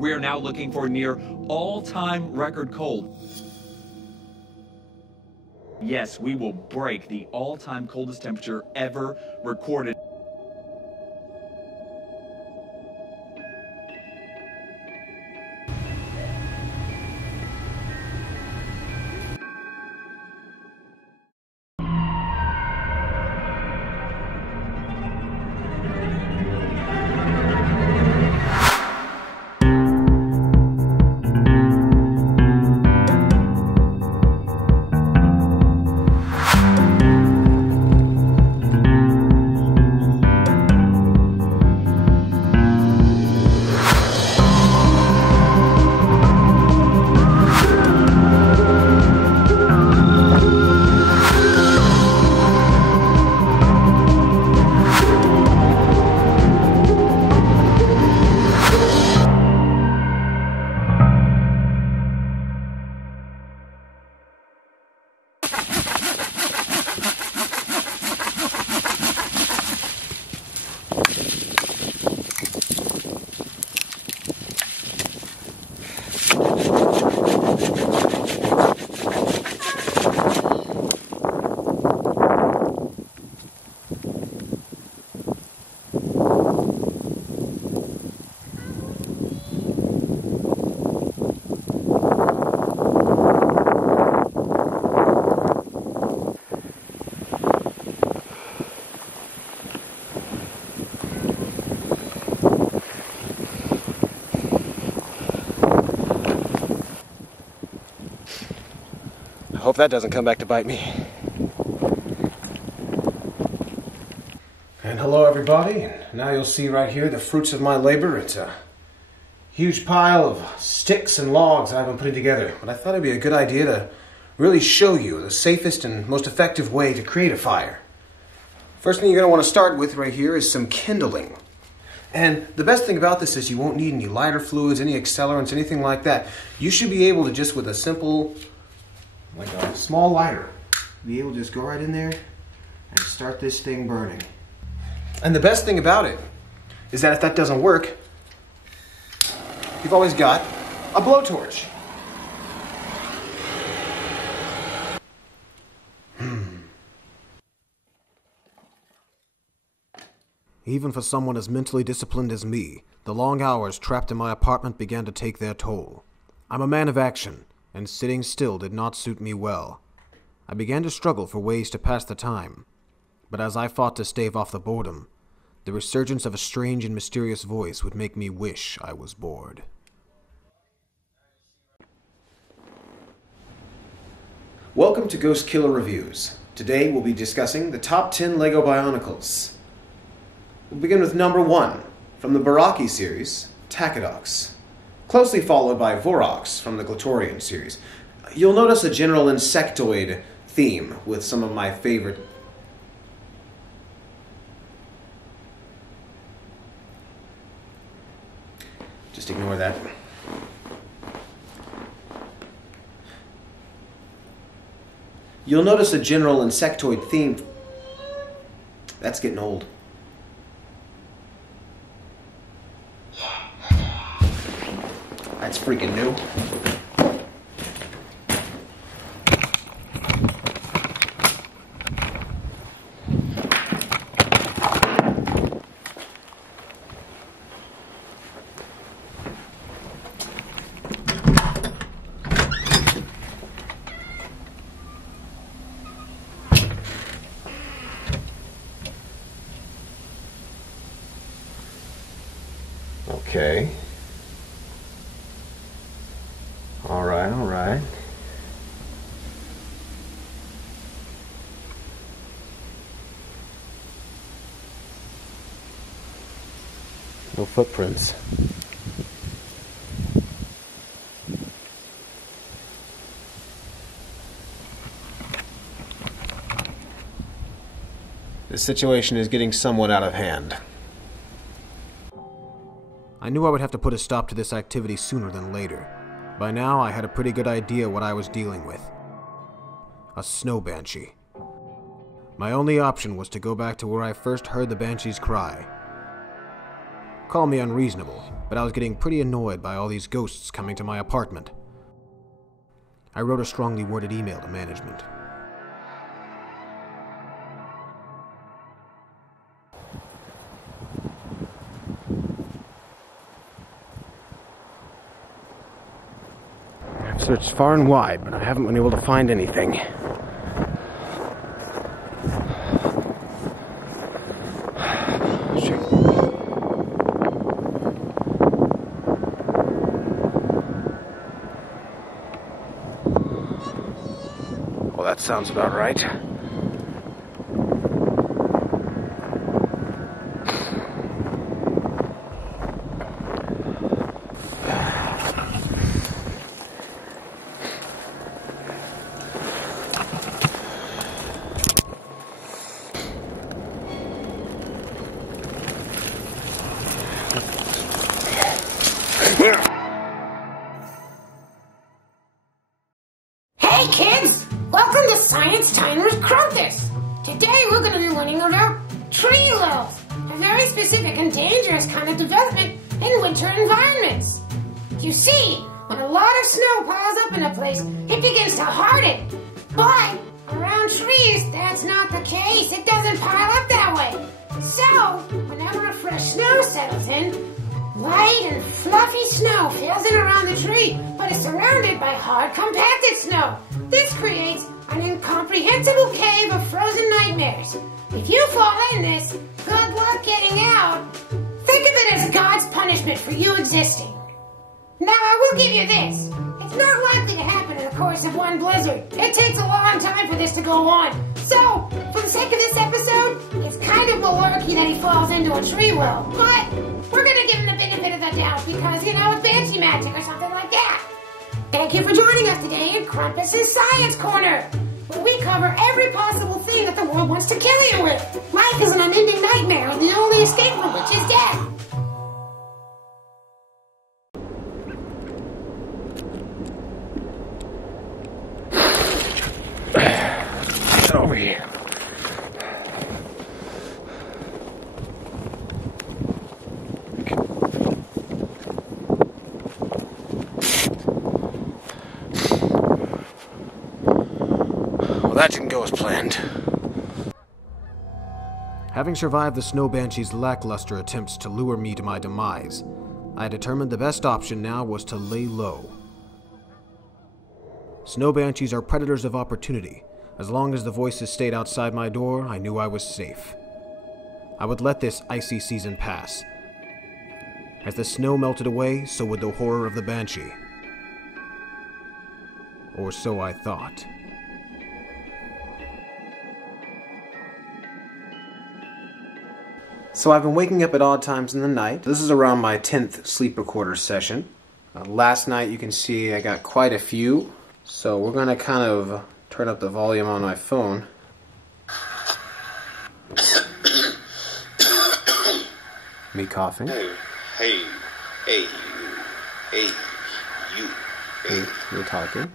We are now looking for near all-time record cold. Yes, we will break the all-time coldest temperature ever recorded. I hope that doesn't come back to bite me. And hello everybody, and now you'll see right here the fruits of my labor. It's a huge pile of sticks and logs that I've been putting together. But I thought it'd be a good idea to really show you the safest and most effective way to create a fire. First thing you're going to want to start with right here is some kindling. And the best thing about this is you won't need any lighter fluids, any accelerants, anything like that. You should be able to just with a simple, like a small lighter, be able to just go right in there and start this thing burning. And the best thing about it is that if that doesn't work, you've always got a blowtorch. Even for someone as mentally disciplined as me, the long hours trapped in my apartment began to take their toll. I'm a man of action, and sitting still did not suit me well. I began to struggle for ways to pass the time, but as I fought to stave off the boredom, the resurgence of a strange and mysterious voice would make me wish I was bored. Welcome to Ghost Killer Reviews. Today we'll be discussing the top 10 LEGO Bionicles. We'll begin with number 1, from the Baraki series, Takidox, closely followed by Vorox from the Glatorian series. You'll notice a general insectoid theme with some of my favorite. Just ignore that. You'll notice a general insectoid theme. That's getting old. That's freaking new. Okay. All right. No footprints. This situation is getting somewhat out of hand. I knew I would have to put a stop to this activity sooner than later. By now, I had a pretty good idea what I was dealing with. A snow banshee. My only option was to go back to where I first heard the banshee's cry. Call me unreasonable, but I was getting pretty annoyed by all these ghosts coming to my apartment. I wrote a strongly worded email to management. I've searched far and wide, but I haven't been able to find anything. Well, that sounds about right. Hey kids! Welcome to Science Time with Krampus! Today we're going to be learning about tree growth, a very specific and dangerous kind of development in winter environments. You see, when a lot of snow piles up in a place, it begins to harden. But around trees, that's not the case. It doesn't pile up that way. So, whenever a fresh snow settles in, light and fluffy snow fills in around the tree, but is surrounded by hard, compacted snow. This creates an incomprehensible cave of frozen nightmares. If you fall in this, good luck getting out. Think of it as God's punishment for you existing. Now, I will give you this. It's not likely to happen in the course of one blizzard. It takes a long time for this to go on. So, for the sake of this episode, it's kind of malarkey that he falls into a tree well. But we're going to give him the benefit of the doubt because, you know, it's Banshee magic or something like that. Thank you for joining us today in Krampus' Science Corner, where we cover every possible thing that the world wants to kill you with. Life is an unending nightmare, and the only escape from which is death. Get over here. Well, that didn't go as planned. Having survived the Snow Banshee's lackluster attempts to lure me to my demise, I determined the best option now was to lay low. Snow Banshees are predators of opportunity. As long as the voices stayed outside my door, I knew I was safe. I would let this icy season pass. As the snow melted away, so would the horror of the Banshee. Or so I thought. So I've been waking up at odd times in the night. This is around my 10th sleep recorder session. Last night you can see I got quite a few. So we're going to kind of turn up the volume on my phone. Me coughing. Hey, you. Hey, you're talking.